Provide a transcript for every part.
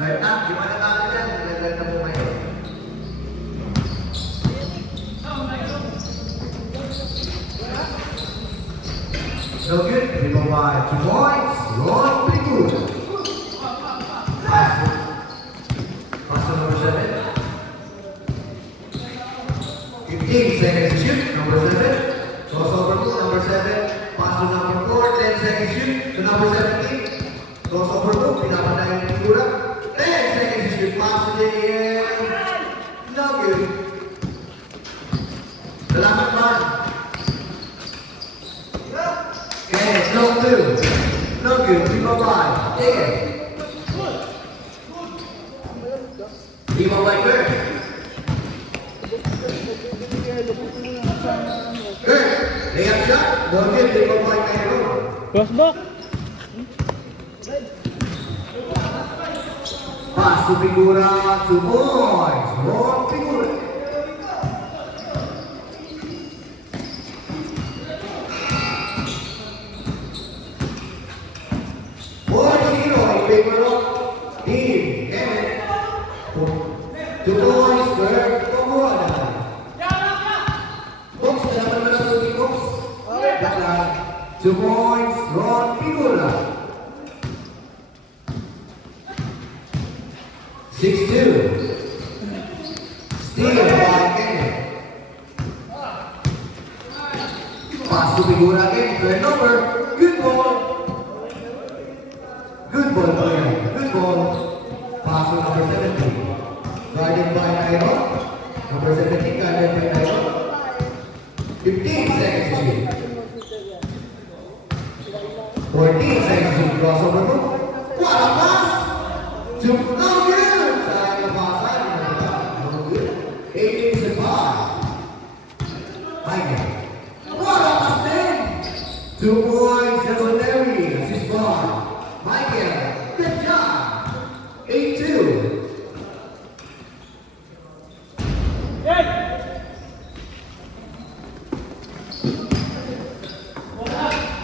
Right, gimana kalian? Kalian ketemu main. So good, people by 2 points, Ron Pigur. Pass to number 7. 15 seconds to shoot, number 7. Crossover to number 7. Pass to number 4, 10 seconds shoot to number 17. Crossover to, pinapatay yung figura. 10 seconds to shoot, pass to JM. No good. Salamat man. Okay, no two. No good, lima by JM. Lima by Kurt. Kurt, layup shot. No good, lima by Cairo. Crossbox. Pass to Figura, 2 points. Ron Figura. In favor of Team Kevin. 2 points per Komoda. Box na naman na sa box. Baka 2 points Ron Figura. 6-2. Steal by Kenneth. Pass to Figura again. Turnover. Good ball. Good ball, player. Good ball. Pass to number 17. Guarded by Nairo. Number 17, guarded by Nairo. 15 seconds to shoot. 14 seconds to crossover move. What a pass! To no good! Sayang ang pasan. No good. 18 to 5. Michael. What a pass then! 2 points, Double Larry. Assist bar. Michael, good job. 8-2.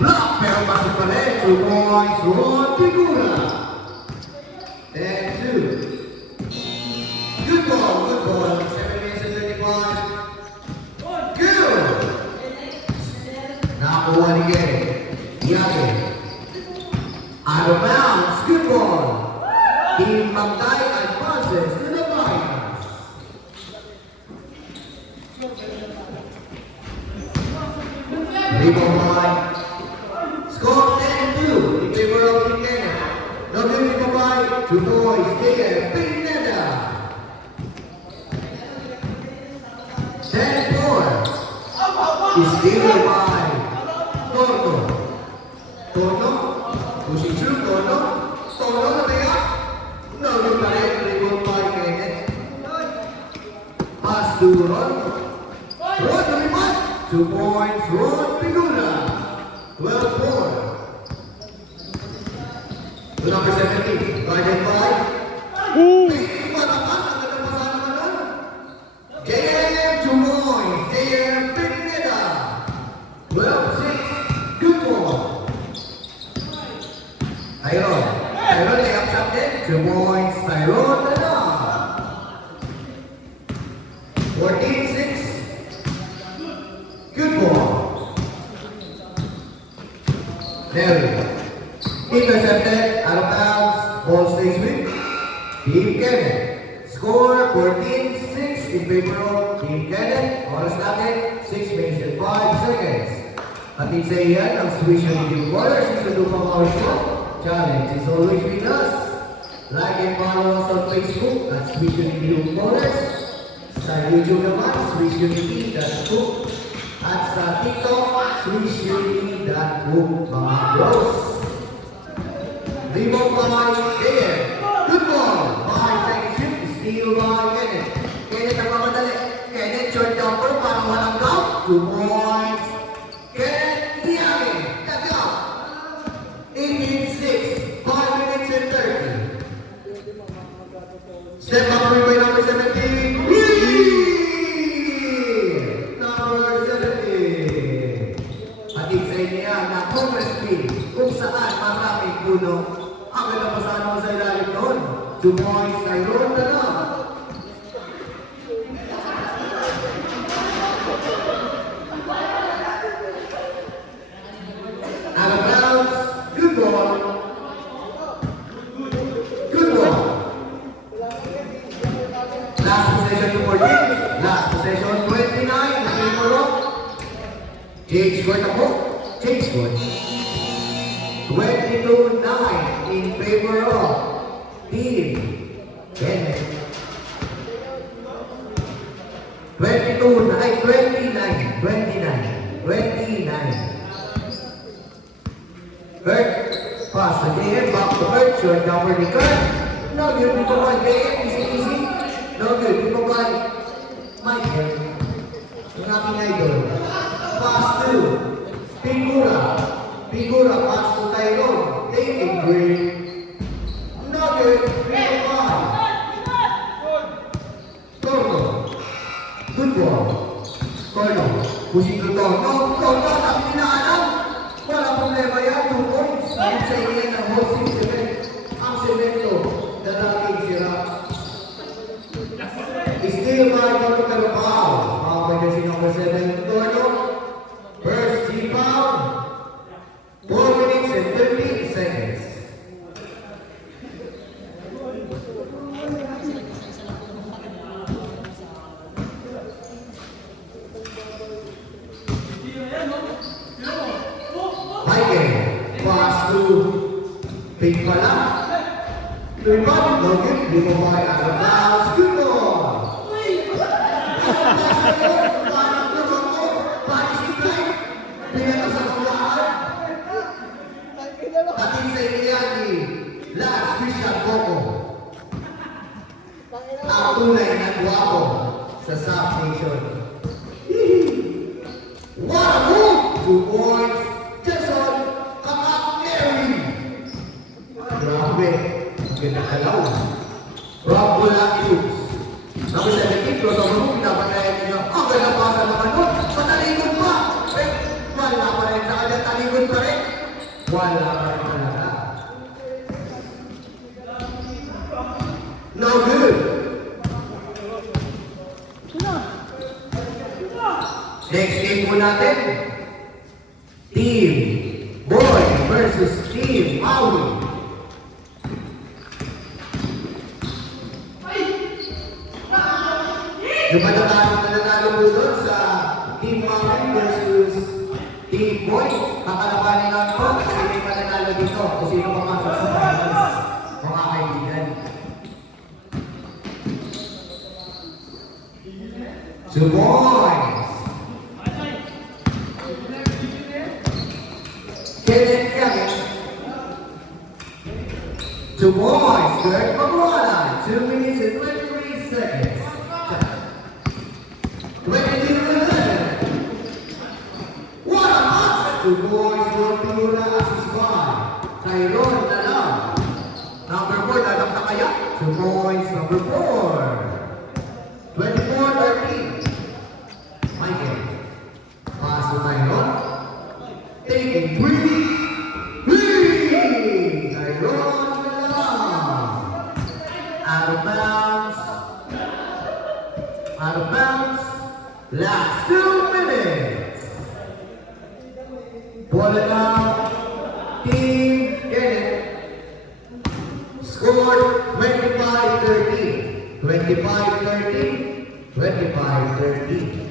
Block, pero pasok pa rin. 2 points, Ron Figura. 10-2. Good ball, good ball. 7 minutes and 35. Good. Nakakuha ni Gary. Yagi. Out of bounds, good ball. Team Magday advances to the finals. Rebound by score 10-2 in favor of Team Kenneth. No good rebound by 2 boys, JM Pineda. 10-4 is steal by Torto. Torto. Pushing through, Tono. Tono na kaya? No, yung pa rin. Rebound by Kenneth. Pass to Ron. Ron, naman. 2 points, Ron Figura. 12-4. To number 17. Guarded by. Matapas. Ang nagpasan naman nun. JM, 2 points. JM Pineda. 12-6. Good ball. Tyron. Tyron ay up shot din. 2 points. Tyron na na. 14-6. Good ball. Larry. Intercepted. Out of bounds. Ball stays with Team Kenneth. Score 14-6 in favor of Team Kenneth. Oras natin 6 minutes and 5 seconds. At isa yan ang Swiss Unity Warriors sa Lupang Our Show. Challenge is always with us. Like and follow us on Facebook at Swiss Unity Warriors. Sa YouTube naman, SwissUnity.cook. At sa TikTok, SwissUnity.cook mga bros. Rebound by Kenneth. Good ball. 5 seconds shoot. Steal by Kenneth. Kenneth ang mamadali. Kenneth short jumper para walang goal. 2 points. Kenneth Diage. That's out. 18-6. 5 minutes and 30. Step up by number 17. Number 17. Hatid sa inyo na Congress Field kung saan maraming puno ang nalapasan mo sa ilalim noon. 2 points, Tyrone na lang. Out of bounds, good ball. Good ball. Last possession to 14. Last possession 29 in favor of Jake scored a goal. Jake scored. 22-9 in favor of Team Kenneth. 29. Kurt, pass to JM, back to Kurt, short down for the Kurt. No good, people by JM, easy. No good, people by Michael. Yung aking idol. Pass to Figura, pass to Tyrone. David Gray. No good, people by Torno. Good ball. Torno, pushing to Torno. Torno, ang pinaalam. Walang problema yan, 2 points. Ang sa inyo ng Hosting Cement. Ang semento, dadating sira. Still Marco Carabao. Makapagay si number 7, Torno. First rebound. 4 minutes and 30 seconds. Michael, pass to Pink pala. Rebound, no good. Di mo ba out of bounds? Good ball. Parang tulong mo. Paris si Clyde. Pinata sa kawahan. Ating sa Iliani. Last Christian Coco. Ang tunay na guwapo sa South Nation. What a move! 2 points. Jason Kakakeri. Grabe. Ang ganda kalaw. Rob Bulakius. Number 17, close over mo. Pinapagayan niyo. Ang ganda pasa naman nun. Matalikod pa. Eh, wala pa rin. Sa kanya talikod pa rin. Wala pa rin talaga. No good. Next game po natin. Team Boy versus Team Maui. Yung mananalo po doon sa Team Maui versus Team Boy. Kakalabanin lang po kasi may mananalo dito kung sino papasok sa finals. Mga kaibigan. So boys! Kenneth Kevin. 2 points, Kurt Mabuana. 2 minutes and 23 seconds. 22-11. What a pass! 2 points, Lord Pigura, assist by Tyrone na lang. Number 4, dadang na kaya. 2 points, number 4. 24-13. Michael. Pass to Tyrone. Taking 3. Tyrone na lang. Out of bounds. Out of bounds. Last 2 minutes. Ball it out. Team Kenneth. Scored 25-13. 25-13. 25-13.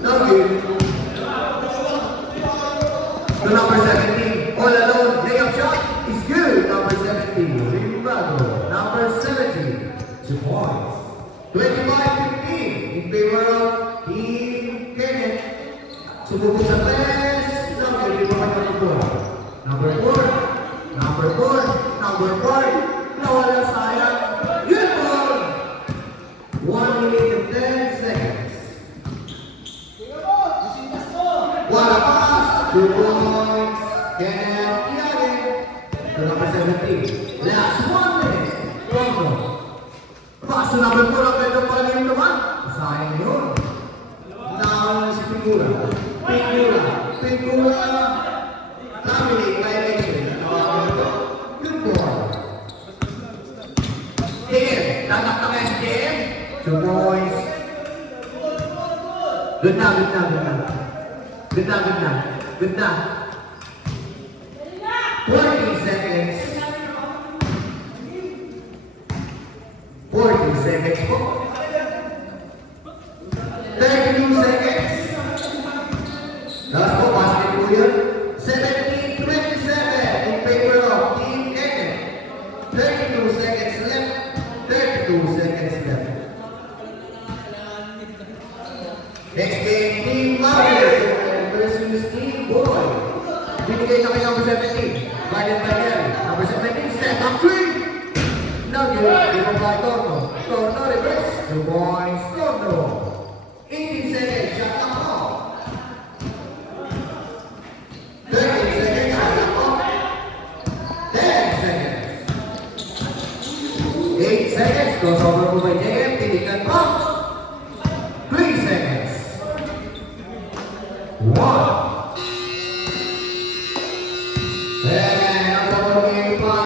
No good. To number 17, all alone, layup shot is good. Number 17, Rimbago. Number 17, 2 points. 25-15 in favor of Team Kenneth. Sububog sa press. No good. Number 4. Number 4. Number 4. Nawala sayang. Good ball. 1 minute and 10 seconds. What a pass! 2 points. Kenneth Iane to number 17. Last 1 minute. Toronto. Pass to number 4. Ang ganda pala yun naman. Sayang yun. Now si Figura. Figura. Family violation. 2 points. Good na, good na, good na. Good na, good na. Good na. 40 seconds. 40 seconds po. 32 seconds. Last po, basket po yun. 17-27 in favor of Team Kenneth. 32 seconds left. 32 seconds left. Next game, Team Mother versus Team Boy. Binigay na kayo number 17. Guardian Daniel. Number 17, step up 3. Now you give a by Torno. Torno reverse. 2 points. Torno. 18 seconds. Shot clock off. 13 seconds. Shot clock off. 10 seconds. 8 seconds. Crossover po by JM. Tinikan po. 3 seconds. 1.